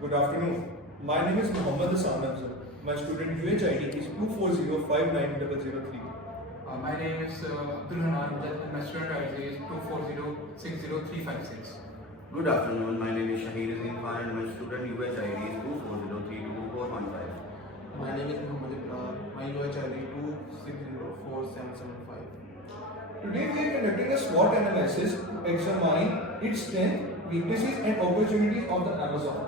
Good afternoon. My name is Mohammed Asanam. My student UHID is 240590003. My name is Abdul Hanan and my student ID is 240600356. Good afternoon, my name is Shahid Azim Khan and my student UH ID is 240322415. My name is Muhammad Ibrahim. My UHID 2604775. Today we are conducting a SWOT analysis to examine its strengths, weaknesses and opportunities of the Amazon.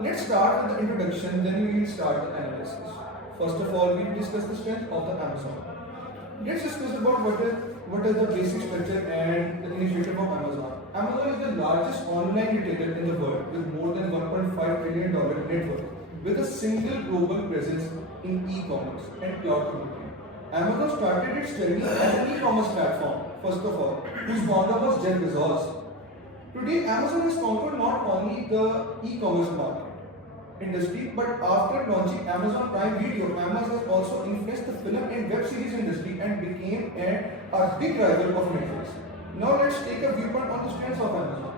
Let's start with the introduction, then we will start the analysis. First of all, we will discuss the strength of the Amazon. Let's discuss about what is the basic structure and the initiative of Amazon. Amazon is the largest online retailer in the world with more than $1.5 trillion net worth, with a single global presence in e-commerce and cloud computing. Amazon started its journey as an e-commerce platform, first of all, whose founder was Jeff Bezos. Today, Amazon has conquered not only the e-commerce market industry, but after launching Amazon Prime Video, Amazon has also influenced the film and web series industry and became a big rival of Netflix. Now let's take a viewpoint on the strengths of Amazon.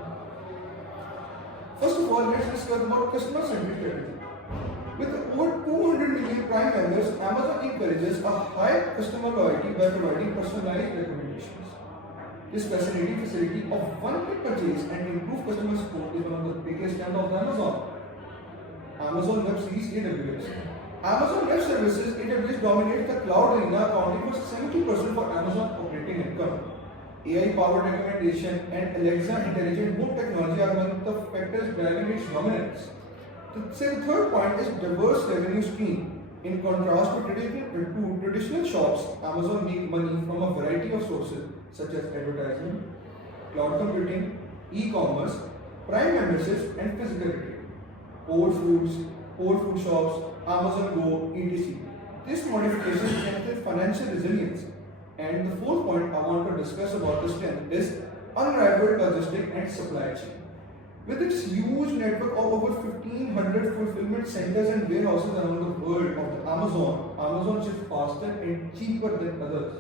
First of all, let's discuss about customer-centric strategy. With over 200 million Prime members, Amazon encourages a high customer loyalty by providing personalized recommendations. This fascinating facility of one-click purchase and improved customer support is one of the biggest strengths of Amazon. Amazon Web Series AWS. Amazon Web Services AWS dominates the cloud arena, accounting for 70% for Amazon operating income. AI-powered recommendation and Alexa intelligent home technology are one of the factors driving its dominance. The third point is diverse revenue stream. In contrast to traditional shops, Amazon makes money from a variety of sources such as advertising, cloud computing, e-commerce, Prime memberships, and physical retail. Core food shops, Amazon Go, etc. This modification strengthens financial resilience. And the fourth point I want to discuss about the strength is unrivaled logistics and supply chain. With its huge network of over 1,500 fulfillment centers and warehouses around the world of the Amazon ships faster and cheaper than others.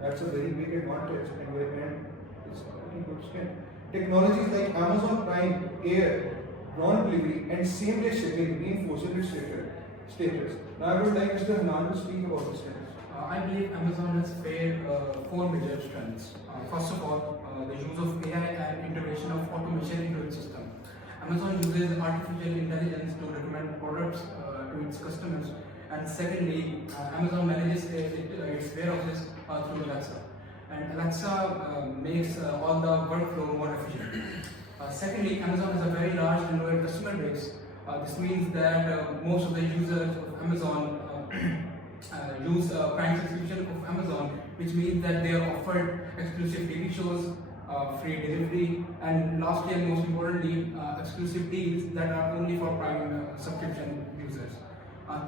That's a very big advantage and it's a very good strength. Technologies like Amazon Prime, Air, drone delivery and same-day shipping reinforces its status. Now I would like Mr. Hanan to speak about this strengths. I believe Amazon has failed four major strengths. First of all, the use of AI and integration of automation into its system. Amazon uses artificial intelligence to recommend products to its customers. And secondly, Amazon manages its warehouses through Alexa. And Alexa makes all the workflow more efficient. Secondly, Amazon has a very large and loyal customer base. This means that most of the users of Amazon use Prime subscription of Amazon, which means that they are offered exclusive TV shows, free delivery, and lastly and most importantly, exclusive deals that are only for Prime subscription users.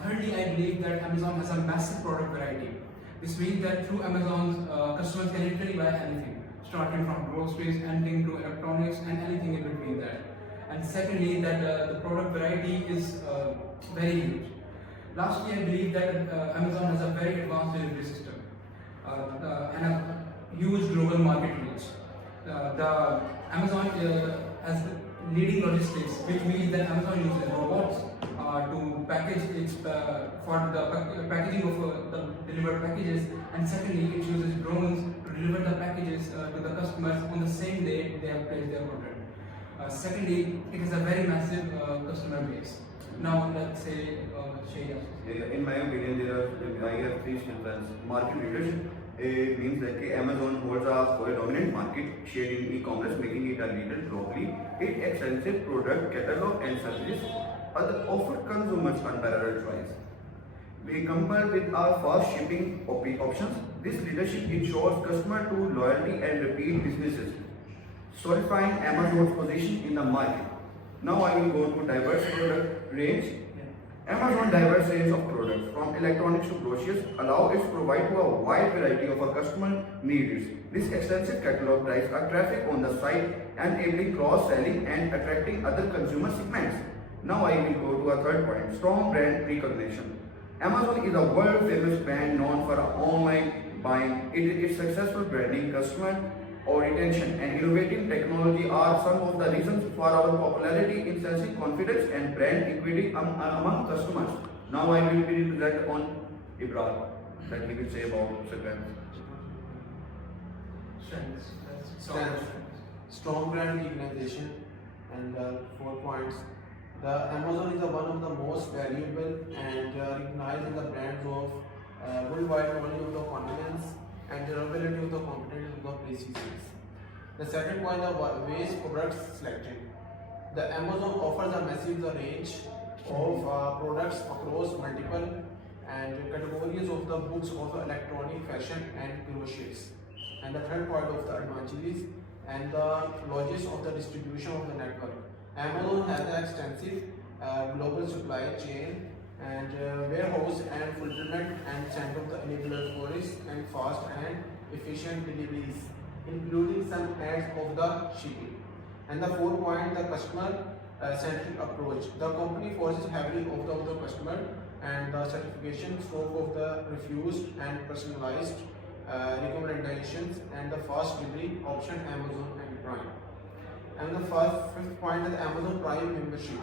Thirdly, I believe that Amazon has a massive product variety. This means that through Amazon, customers can literally buy anything, starting from groceries, anything to electronics, and anything in between that. And secondly, that the product variety is very huge. Lastly, I believe that Amazon has a very advanced delivery system and a huge global market reach. Amazon has leading logistics, which means that Amazon uses robots to package its for the packaging of the delivered packages, and secondly, it uses drones to deliver the packages to the customers on the same day they have placed their order. Secondly, it is a very massive customer base. Now, let's say, Shahid. In my opinion, I have three strengths. Market leadership means that Amazon holds a dominant market share in e-commerce, making it a leader globally. Its extensive product catalog and services offer consumers unparalleled choice. We compare with our fast shipping options. This leadership ensures customer to loyalty and repeat businesses, solidifying Amazon's position in the market. Now I will go to diverse product range. Amazon diverse range of products from electronics to groceries allow it to provide to a wide variety of a customer needs. This extensive catalog drives our traffic on the site, enabling cross-selling and attracting other consumer segments. Now I will go to a third point, strong brand recognition. Amazon is a world famous brand known for online buying. Its successful branding, customer or retention and innovative technology are some of the reasons for our popularity in sensing confidence and brand equity among customers. Now I will be present on Ibrahim that he will say about strengths. Strengths. Strength, strong brand recognition, and 4 points. The Amazon is one of the most valuable and recognized in the brands of worldwide knowledge of the confidence and durability of the competence of the precisions. The second point, the ways products selected. The Amazon offers a massive range of products across multiple and categories of the books of electronic fashion and groceries. And the third point of the advantages and the logistics of the distribution of the network. Amazon has an extensive global supply chain and warehouse and fulfillment and center of the enabler storage and fast and efficient deliveries, including some ads of the shipping. And the fourth point, the customer centric approach. The company focuses heavily of the customer and the certification scope of the refused and personalized recommendations and the fast delivery option Amazon and Prime. And the fifth point is Amazon Prime membership.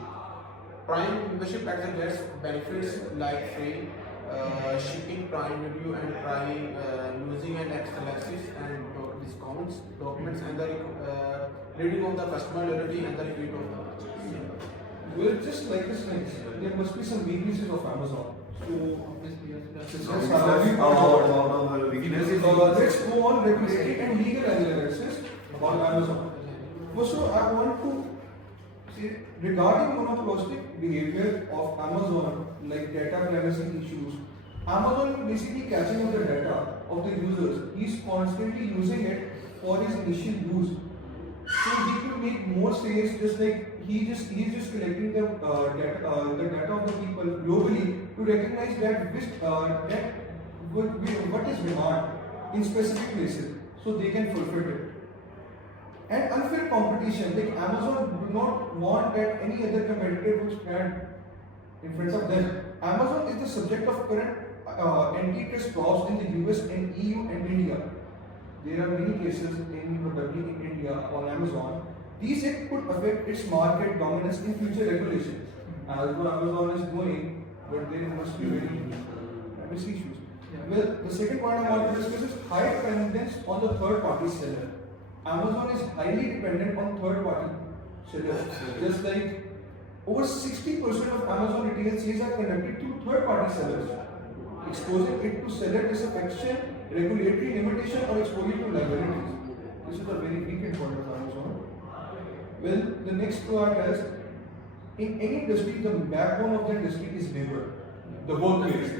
Prime membership gets benefits like free shipping, Prime review, and Prime using and extra access and discounts, documents, and the reading of the customer loyalty and the repeat of the purchase. Well, just like this things, there must be some weaknesses of Amazon. So, Obviously, yes, that's Yes, Now we sir. discuss about our weaknesses. let's go on regulatory and legal analysis on Amazon. Also, I want to say regarding monopolistic behavior of Amazon, like data privacy issues, Amazon is basically catching up the data of the users. He's constantly using it for his initial use. So he could make more sales just like he's just collecting the data of the people globally to recognize what is demand in specific places so they can fulfill it. And unfair competition, like Amazon do not want that any other competitor would stand in front of them. Amazon is the subject of current antitrust laws in the US and EU and India. There are many cases probably in India on Amazon. These acts could affect its market dominance in future regulations. As Amazon is going, but there must be very privacy issues. Well, the second point I want to discuss is high dependence on the third party seller. Amazon is highly dependent on third party sellers. Just like over 60% of Amazon retail sales are conducted through third party sellers, exposing it to seller disaffection, regulatory limitation, or exposure to liabilities. This is a very weak point of Amazon. Well, the next part is in any industry, the backbone of the industry is labor, the workplace.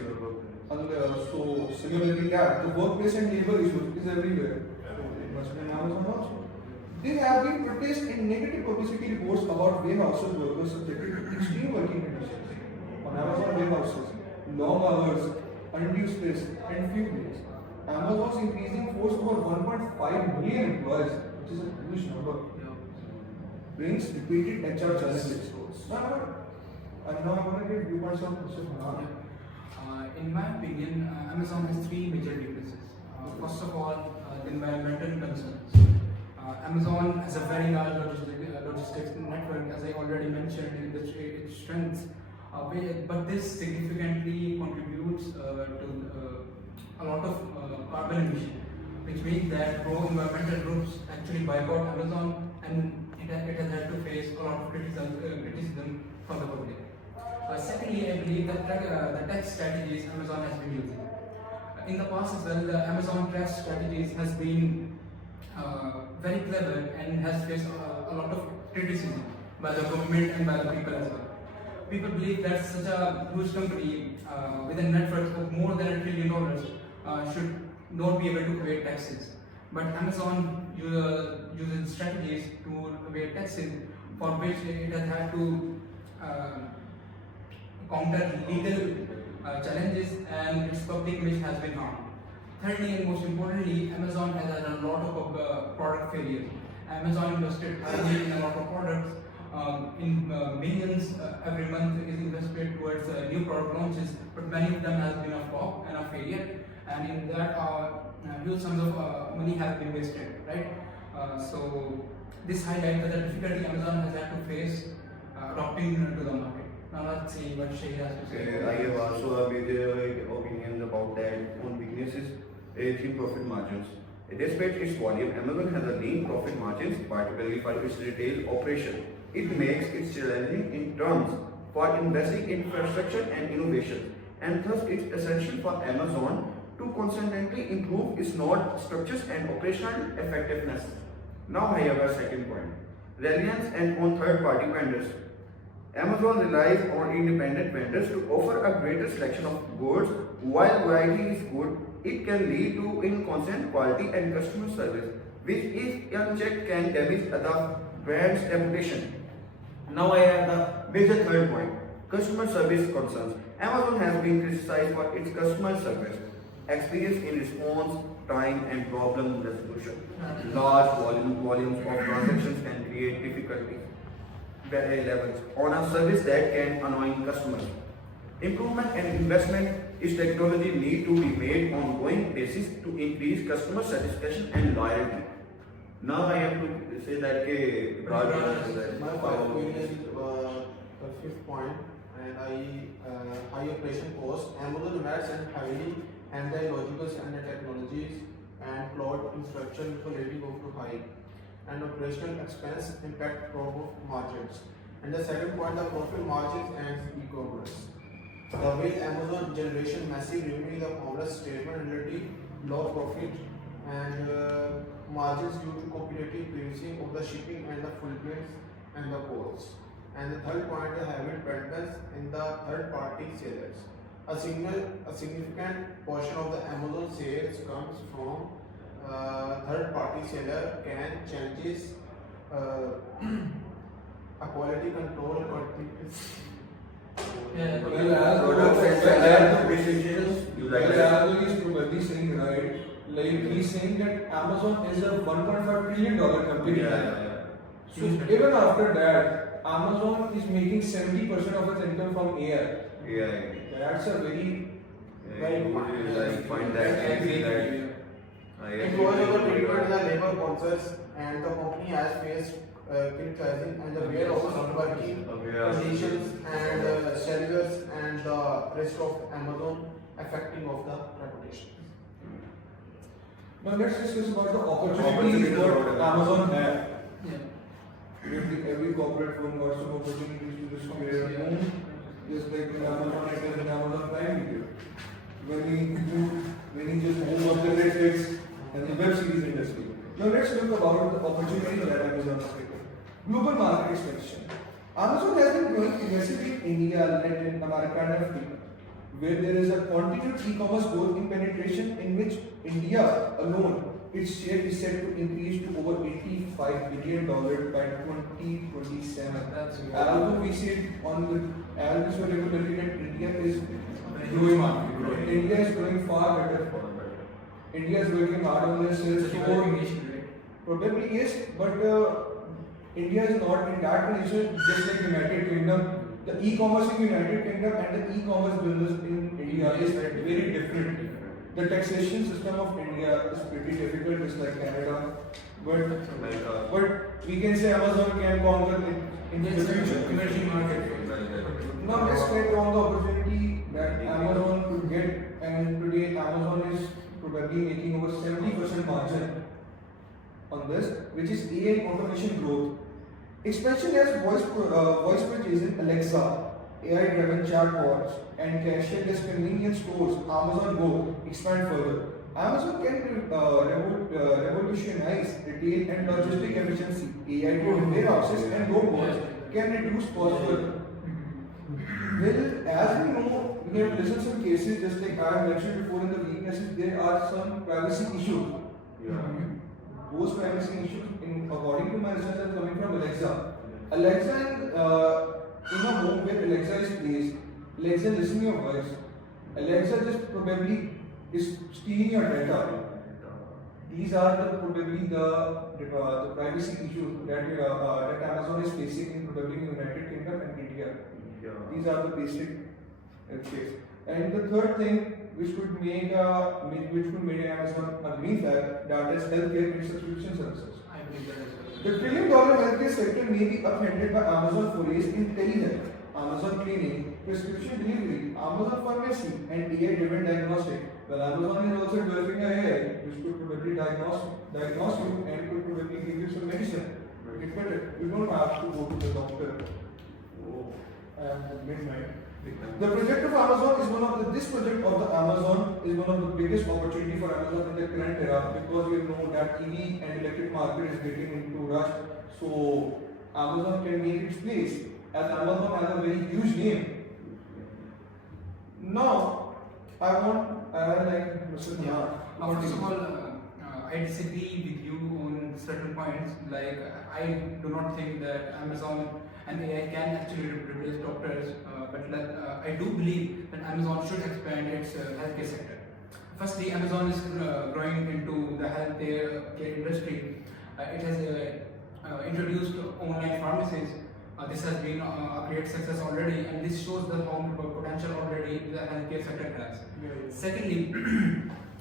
So similarly, that the workplace and labor issues is everywhere. So it must be in Amazon also. There have been protests and negative publicity reports about warehouses workers subjected to extreme working conditions. On Amazon warehouses, long hours, undue stress, and few days. Amazon's increasing force over 1.5 million employees, which is a huge number, brings repeated HR challenges. And now I want to get viewpoints of Mr. Bharat. In my opinion, Amazon has three major weaknesses. First of all, the environmental concerns. Amazon has a very large logistics network, as I already mentioned in its strengths, but this significantly contributes to a lot of carbon emission, which means that pro-environmental groups actually boycott Amazon, and it has had to face a lot of criticism from the public. Secondly, I believe that the tax strategies Amazon has been using. In the past as well, the Amazon tax strategies has been very clever and has faced a lot of criticism by the government and by the people as well. People believe that such a huge company with a net worth of more than $1 trillion should not be able to evade taxes. But Amazon uses strategies to evade taxes, for which it has had to counter legal challenges, and its public image has been harmed. Thirdly, and most importantly, Amazon has had a lot of product failures. Amazon invested heavily in a lot of products. In millions every month is invested towards new product launches, but many of them has been a flop and a failure, and in that huge sums of money have been wasted, right? So this highlights the difficulty Amazon has had to face adopting to the market. Now let's see what Shay has to say. I have also a major opinions about that on weaknesses in profit margins. Despite its volume, Amazon has a lean profit margins, particularly for its retail operation. It makes it challenging in terms for investing in infrastructure and innovation, and thus it's essential for Amazon to constantly improve its node structures and operational effectiveness. Now I have a second point. Reliance and on third-party vendors. Amazon relies on independent vendors to offer a greater selection of goods. While variety is good, it can lead to inconsistent quality and customer service, which if unchecked can damage the brand's reputation. Now I have the major third point. Customer service concerns. Amazon has been criticized for its customer service experience in response time and problem resolution. Large volumes of transactions can create difficulties levels on a service that can annoy customers. Improvement and investment in technology need to be made on ongoing basis to increase customer satisfaction and loyalty. Now I have to say that My final opinion is the fifth point, and high operation cost. Amazon invests in highly anti-logical standard technologies and cloud infrastructure relating to high and operational expense impact profit margins. And the second point, the profit margins and e-commerce. The way Amazon generation massive revenue, the commerce statement relative low profit and margins due to competitive pricing of the shipping and the fulfillment and the costs. And the third point, the heavy dependence in the third party sellers. A significant portion of the Amazon sales comes from third party seller can changes a quality control Yeah. Well, as Rahul is probably saying right, like he's saying that Amazon is a $1.5 trillion company. So even after that, Amazon is making 70% of its income from AI. That's a very point that it was over the labor concerns, and the company has faced criticizing and the warehouse working conditions and sellers and the rest of Amazon affecting of the reputation. Now let's discuss about the opportunities what Amazon have. Yeah. Every corporate firm got some opportunities to just create a home, just like with Amazon Airtel and Amazon Prime Video. When he just home of the Netflix and the web series industry. Now let's look about the opportunities that Amazon has taken. Global market expansion. Amazon has been growing aggressively in India, Latin America and Africa, where there is a continued e-commerce growth in penetration in which India alone, its share is set to increase to over $85 billion by 2027. Although we see it on the analysis were looking at India is growing market. India is growing far better. India is working hard on this. Probably yes, but India is not in that position just like United Kingdom. The e-commerce in United Kingdom and the e-commerce business in India is very different. The taxation system of India is pretty difficult, just like Canada. But we can say Amazon can conquer it in the future. Emerging market. Now let's get on the opportunity that Amazon could get, and today Amazon is probably making over 70% margin on this, which is AI automation growth. Expansion as voice purchasing, Alexa, AI-driven chatbots, and cashierless convenience stores, Amazon Go, expand further. Amazon can revolutionize retail and logistic efficiency. AI-driven warehouses and robots can reduce costs further. Well, as we know, we have listened some cases, just like I have mentioned before in the weaknesses, there are some privacy issues. Those privacy issues, according to my research, are coming from Alexa. Alexa, in a home where Alexa is placed, Alexa listens your voice. Alexa just probably is stealing your data. These are probably the privacy issues that Amazon is facing in probably United Kingdom and India. These are the basic case. And the third thing which could make Amazon agree that is healthcare and subscription services. believe that as well. The trillion-dollar healthcare sector may be upended by Amazon forays in telehealth, Amazon cleaning, prescription delivery, Amazon pharmacy, and AI-driven diagnostic. Well, Amazon is also developing AI, which could probably diagnose you and could probably give you some medicine. It's better. You don't have to go to the doctor at midnight. The project of Amazon is this project of the Amazon is one of the biggest opportunity for Amazon in the current era, because you know that EV and electric market is getting into rush. So Amazon can make its place, as Amazon has a very huge name. Now I like Mr. Kumar. First of all, I disagree with you on certain points. Like, I do not think that Amazon and AI can actually replace doctors, but I do believe that Amazon should expand its healthcare sector. Firstly, Amazon is growing into the healthcare industry. It has introduced online pharmacies. This has been a great success already, and this shows the potential already the healthcare sector has. Secondly,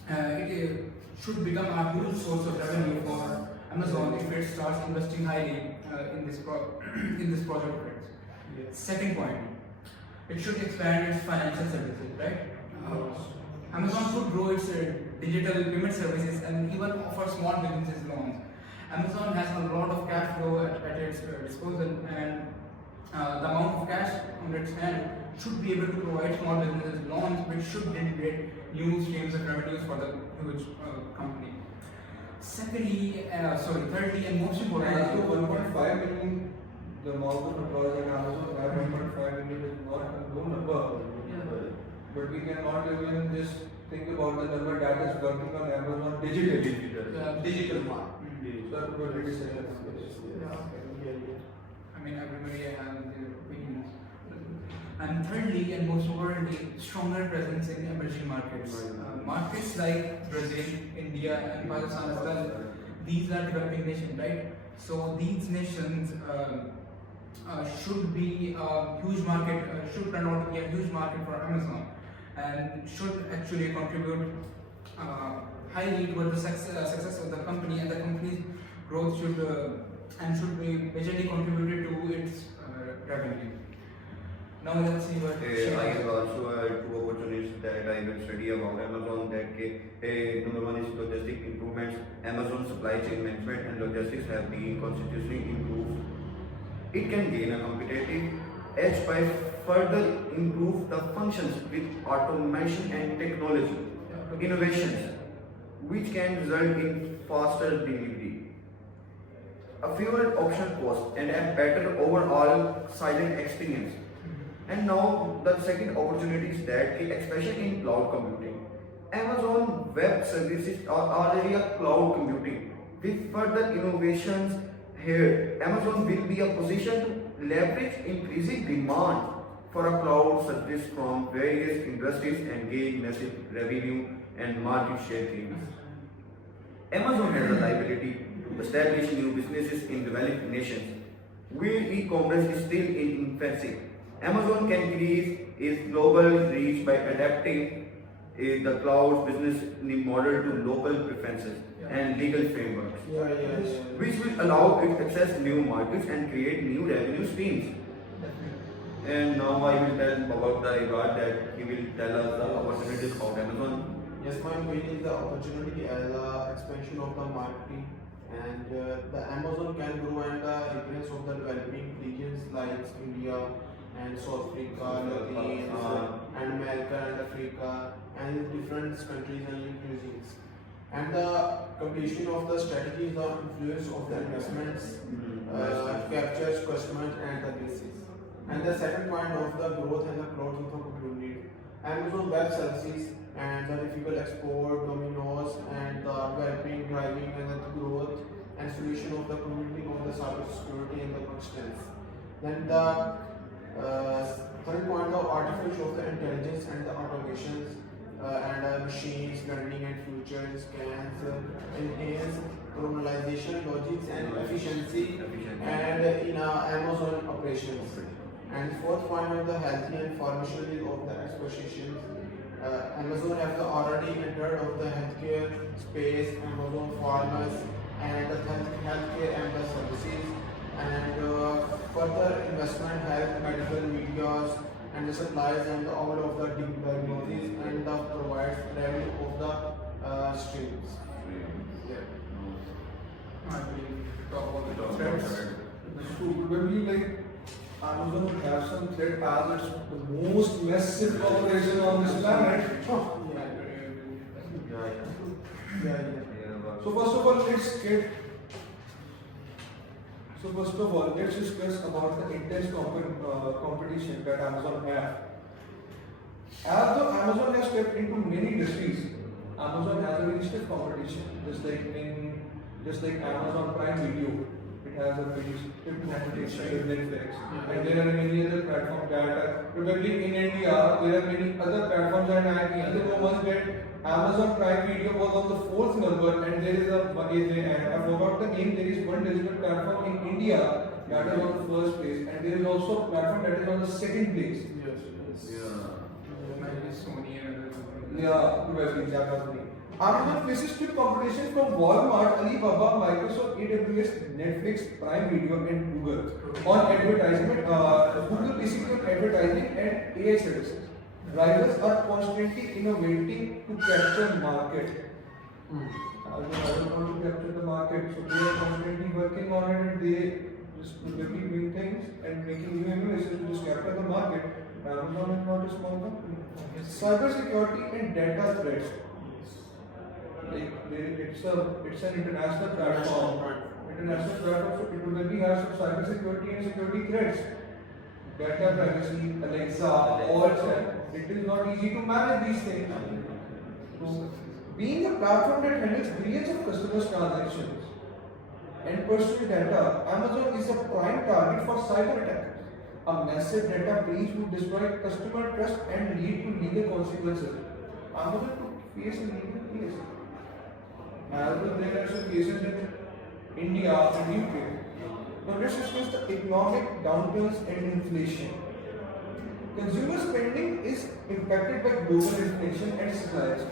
it should become a huge source of revenue for Amazon if it starts investing highly in this project of its. Second point, it should expand its financial services, right? Amazon should grow its digital payment services and even offer small businesses loans. Amazon has a lot of cash flow at its disposal, and the amount of cash on its hand should be able to provide small businesses loans, which should generate new streams of revenues for the huge company. Thirdly, and most importantly, As to 1.5 million, the amount of employees at Amazon have 1.5 million is not a low number. But we cannot even just think about the number that is working on Amazon digitally. digital one. So that would really say that. I mean, everybody has their opinions. And thirdly, and most importantly, stronger presence in emerging markets. Markets like Brazil, India, and Pakistan as well. These are developing nations, right? So these nations should be a huge market, should turn out to be a huge market for Amazon, and should actually contribute highly toward the success of the company, and the company's growth should be majorly contributed to its revenue. Now let's see what. I have also two opportunities that I will study about Amazon. That number one is logistic improvements. Amazon supply chain management and logistics have been constitutionally improved. It can gain a competitive edge by further improve the functions with automation and technology innovations, which can result in faster delivery, a fewer option cost, and a better overall silent experience. And now the second opportunity is that especially in cloud computing, Amazon Web Services are already a cloud computing. With further innovations here, Amazon will be a position to leverage increasing demand for a cloud service from various industries and gain massive revenue and market share gains. Amazon has a liability to establish new businesses in developed nations where e-commerce is still in infancy. Amazon can increase its global reach by adapting the cloud business model to local preferences and legal frameworks, which will allow it to access new markets and create new revenue streams. And now I will tell about the regard that he will tell us the opportunities of Amazon. Yes, my opinion is the opportunity as a expansion of the marketing, and the Amazon can grow and the influence of the developing regions like India and South Africa, Latin and America and Africa and different countries and cuisines. And the completion of the strategy is the influence of the investments captures customers and the basis. And the second point of the growth and the growth of the community. Amazon Web Services and the difficult export, dominoes and the developing, driving and the growth and solution of the community of the cybersecurity and the constants. Then the third point of artificial intelligence and the automations and machines learning and future scans enhance normalization, logics and efficiency and in Amazon operations. And fourth point of the healthy and pharmaceutical of the expositions. Amazon has already entered of the healthcare space. Amazon Pharmacy and the healthcare and the services, and further investment health, medical, medias, and the supplies and all of the technologies and the provides revenue of the streams. I believe we should talk about the threats. So probably like Amazon would have some threat as it's the most massive corporation on this planet. So first of all, let's discuss about the intense competition that Amazon has. As though Amazon has stepped into many industries, Amazon has a very stiff competition. Just like Amazon Prime Video, it has a very stiff competition with Netflix, and there are many other platforms that are probably in India. There are many other platforms, and I think the ones that Amazon Prime Video was on the 4th number, and there is I forgot the name. There is one digital platform in India that is on the first place, and there is also a platform that is on the second place. So many other companies. Yeah, probably Japanese. Amazon faces stiff competition from Walmart, Alibaba, Microsoft, AWS, Netflix, Prime Video, and Google on advertisement. Google basically on advertising and AI services. Rivals are constantly innovating to capture market. I don't want to capture the market, so they are constantly working on it, and they just keep doing things and making new innovations to just capture the market. Amazon is not a small company. Cyber security and data threats. It's an international platform. So it will maybe have some cyber security and security threats. Data privacy, Alexa, all that. It is not easy to manage these things. So, being a platform that handles billions of customers' transactions and personal data, Amazon is a prime target for cyber attackers. A massive data breach would destroy customer trust and lead to legal consequences. Amazon could face a legal case. As well, there are some cases in India and UK. Now let's discuss the economic downturns and inflation. Consumer spending is impacted by global inflation and supply chain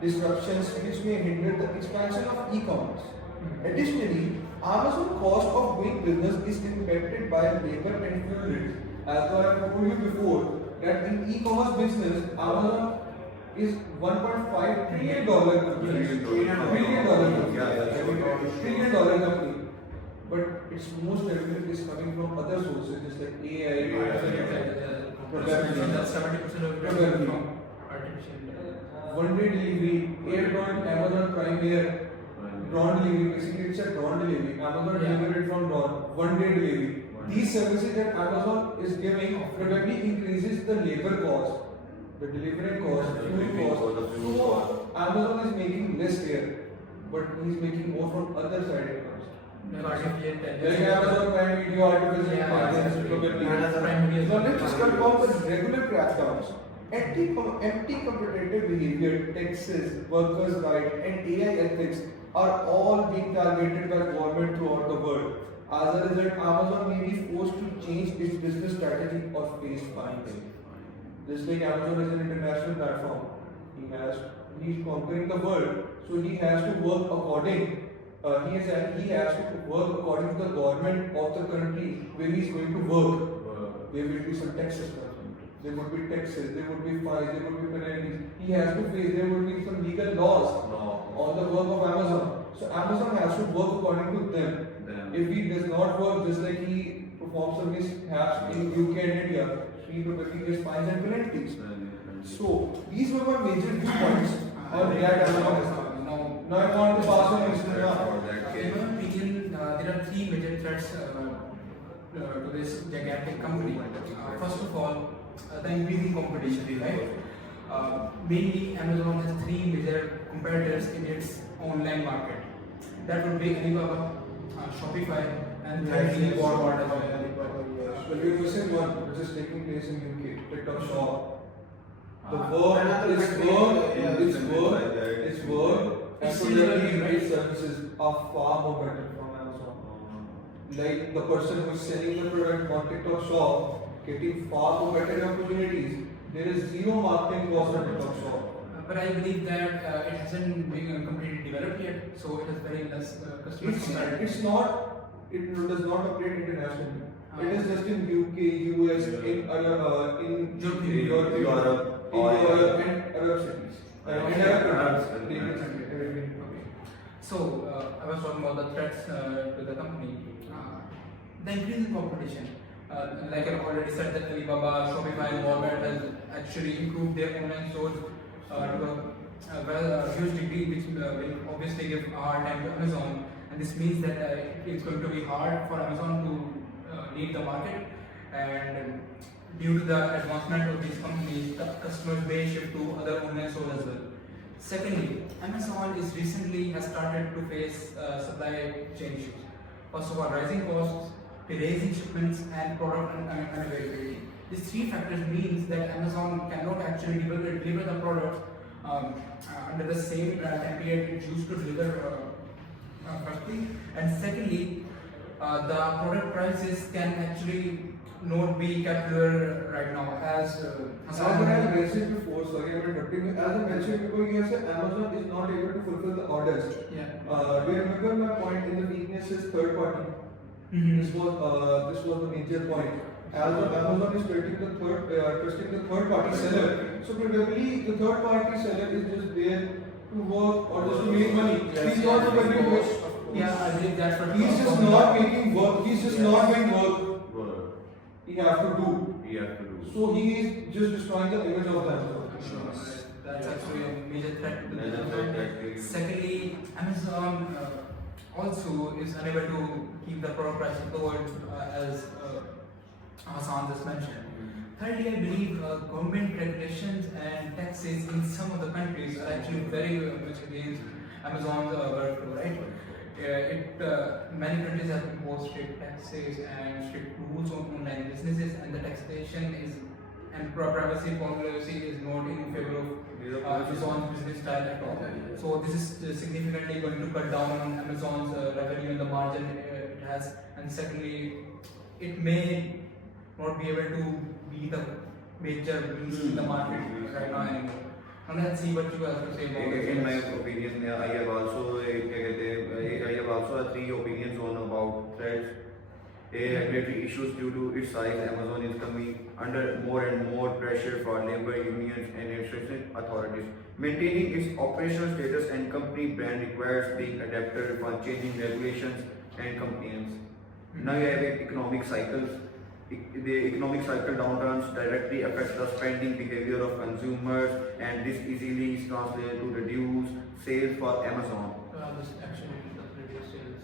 disruptions, which may hinder the expansion of e-commerce. Additionally, Amazon cost of doing business is impacted by labor and fuel rates. As I have told you before, that in e-commerce business, Amazon is $1.5 trillion company. Trillion dollar company. But its most revenue is coming from other sources, just like AI, That's 70% of it from artificial intelligence. one day delivery, airborne, Amazon Prime Air, drone delivery, basically it's a drone delivery. Amazon delivered it from drone, one day delivery. These services that Amazon is giving probably increases the labor cost, the delivery cost, fuel cost. So Amazon is making less here, but he's making more from other side incomes. Like Amazon Prime Video, artificial intelligence, probably. Now let's just talk about the regular crackdowns. Anti-competitive behavior, taxes, workers' rights, and AI ethics are all being targeted by government throughout the world. As a result, Amazon may be forced to change its business strategy or face fines. Just like Amazon is an international platform, he's conquering the world, so he has to work according. He has to work according to the government of the country where he is going to work. There will be some taxes. There would be taxes, there would be fines, there would be penalties. He has to face, there would be some legal laws on the work of Amazon. So Amazon has to work according to them. If he does not work, just like he performs some mishaps in UK and India, he probably gets fines and penalties. So these were my major viewpoints on that Amazon. Now I want to pass on this. In my opinion, there are three major threats to this gigantic company. First of all, the increasing competition, right? Mainly, Amazon has three major competitors in its online market. That would be Alibaba, Shopify, and thirdly Walmart. But you're missing one which is taking place in UK, TikTok Shop. The work, and productivity services are far more better from Amazon. Like the person who is selling the product on TikTok Shop, getting far more better opportunities. There is zero marketing cost on TikTok Shop. but I believe that it hasn't been completely developed yet, so it has very less customers compared. It does not operate internationally. It is just in UK, US, in Europe, Europe and Arab cities. And Arab countries. Okay. So I was talking about the threats to the company. The increase in competition. Like I already said, that Alibaba, Shopify, and Walmart has actually improved their online stores to a huge degree, which will obviously give a hard time to Amazon. And this means that it's going to be hard for Amazon to lead the market. And due to the advancement of these companies, the customers may shift to other online stores as well. Secondly, Amazon is recently has started to face supply chain issues. First of all, rising costs, delays in shipments, and product unavailability. These three factors means that Amazon cannot actually deliver the products under the same time period it used to deliver. Firstly, and secondly, the product prices can actually not be kept there right now as As I have mentioned before, sorry, I'm interrupting you. As I mentioned before, you have said Amazon is not able to fulfill the orders. Yeah. Do you remember my point in the weakness is third party? Mm-hmm. This was the major point. As Amazon is trusting the third party seller. So probably the third party seller is just there to work or just to make money. He's not the one who works. Yeah, I believe that's what. He's just not making work. He's just not doing work. He have to do. So he is just destroying the image of Amazon. That's actually a major threat to the Amazon. Secondly, Amazon also is unable to keep the product prices lower as Hassan just mentioned. Thirdly, I believe government regulations and taxes in some of the countries are actually very much against Amazon's workflow, right? Many countries have imposed strict taxes and strict rules on online businesses, and the taxation and privacy policy is not in favor of Amazon's business style at all. So this is significantly going to cut down on Amazon's revenue and the margin it has. And secondly, it may not be able to be the major beast in the market right now anymore. And let's see what you have to say about it. In my opinion, I have also three opinions on about threats. Regulatory issues due to its size. Amazon is coming under more and more pressure for labor unions and administration authorities. Maintaining its operational status and company brand requires being adapted for changing regulations and compliance. Now you have economic cycles. The economic cycle downturns directly affect the spending behavior of consumers, and this easily is translated to reduce sales for Amazon. This actually reduce sales.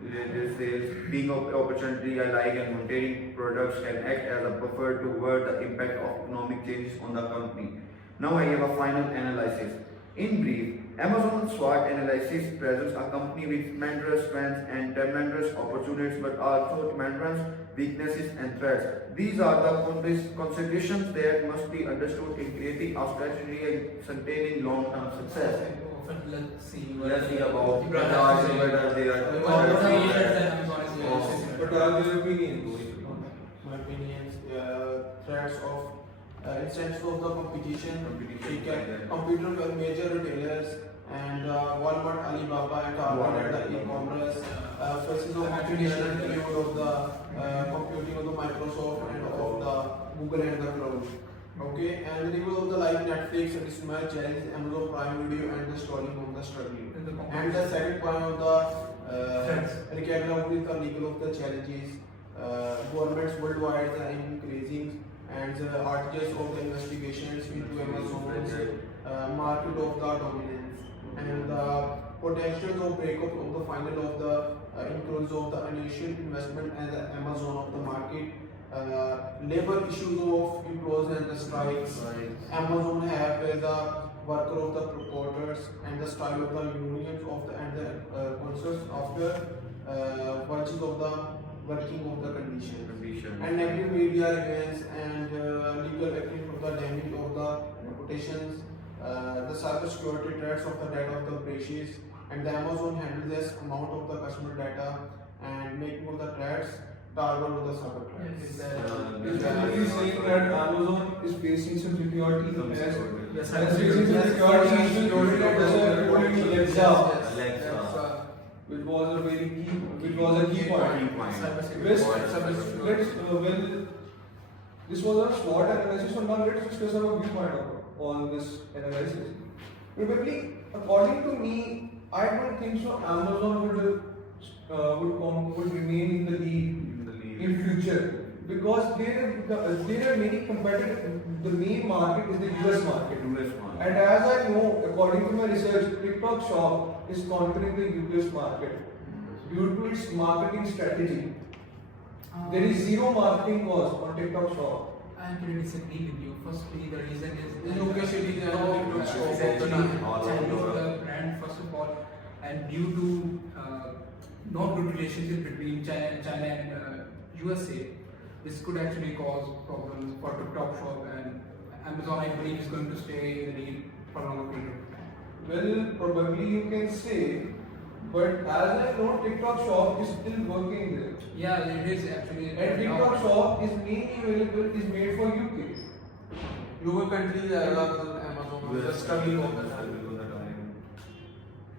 This is being opportunity alike and maintaining products can act as a buffer toward the impact of economic changes on the company. Now I have a final analysis. In brief, Amazon SWOT analysis presents a company with tremendous strengths and tremendous opportunities, but also tremendous weaknesses and threats. These are the considerations that must be understood in creating a strategy and sustaining long-term success. Let's see about What are your opinions? My opinions, threats of instance of the competition, computer major retailers and Walmart, Alibaba and Target and the e-commerce faces of competition period of the computing of the Microsoft and of the Google and the cloud. Okay, and the review of the like Netflix and Smart Challenge, Amazon Prime Video and the storing of the struggling. And the second point of the recap with the legal of the challenges, governments worldwide are increasing and the articles of the investigations into Amazon's market of the dominance and the potential of breakup of the final of the increase of the initial investment and the Amazon of the market. Labor issues of employees and the strikes. Amazon have as a worker of the proprietors and the style of the unions of the and the concerns of the virtues of the working of the conditions. And negative media events and legal action of the damage of the reputations, the cyber security threats of the data of the breaches, and the Amazon handles this amount of the customer data and making of the threats target of the cyber threats. Is saying that Amazon is facing some security threats Yes, And this is a security issue that was according to Alexa, Alexa. which was a very key, which was a key point. Well, this was a SWOT analysis, so now let's discuss our viewpoint on this analysis. Probably, according to me, I don't think so. Amazon would remain in the lead in future because there are many competitors. The main market is the US market. And as I know, according to my research, TikTok Shop is conquering the US market due to its marketing strategy. There is zero marketing cost on TikTok Shop. I can disagree with you. Firstly, the reason is In UK cities and TikTok Shop is actually all Chinese over. the brand first of all, and due to not good relationship between China and USA, this could actually cause problems for TikTok Shop, and Amazon I believe is going to stay in the lead for a longer period of time. Well, probably you can say, but as I know, TikTok Shop is still working there. Yeah, it is actually. And TikTok Shop is mainly available, is made for UK. Lower countries as well as Amazon just struggling on that.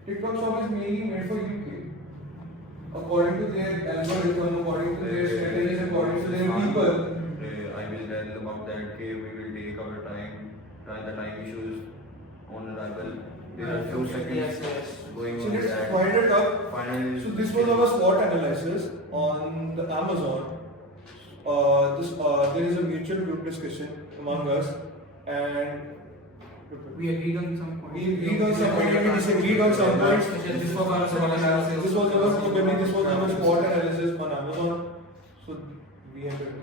TikTok Shop is mainly made for UK. According to their algorithm, according to their strategies, according to their people. I will tell about that. Okay, we will take our time. The time issues on arrival. There are few seconds going So on let's that. wind it up. Finally, So this was our SWOT analysis on the Amazon. There is a mutual group discussion among us, and We agreed on some points. we agreed on some points, we disagreed on some points. This was our SWOT analysis. This was our SWOT analysis on Amazon. So we ended.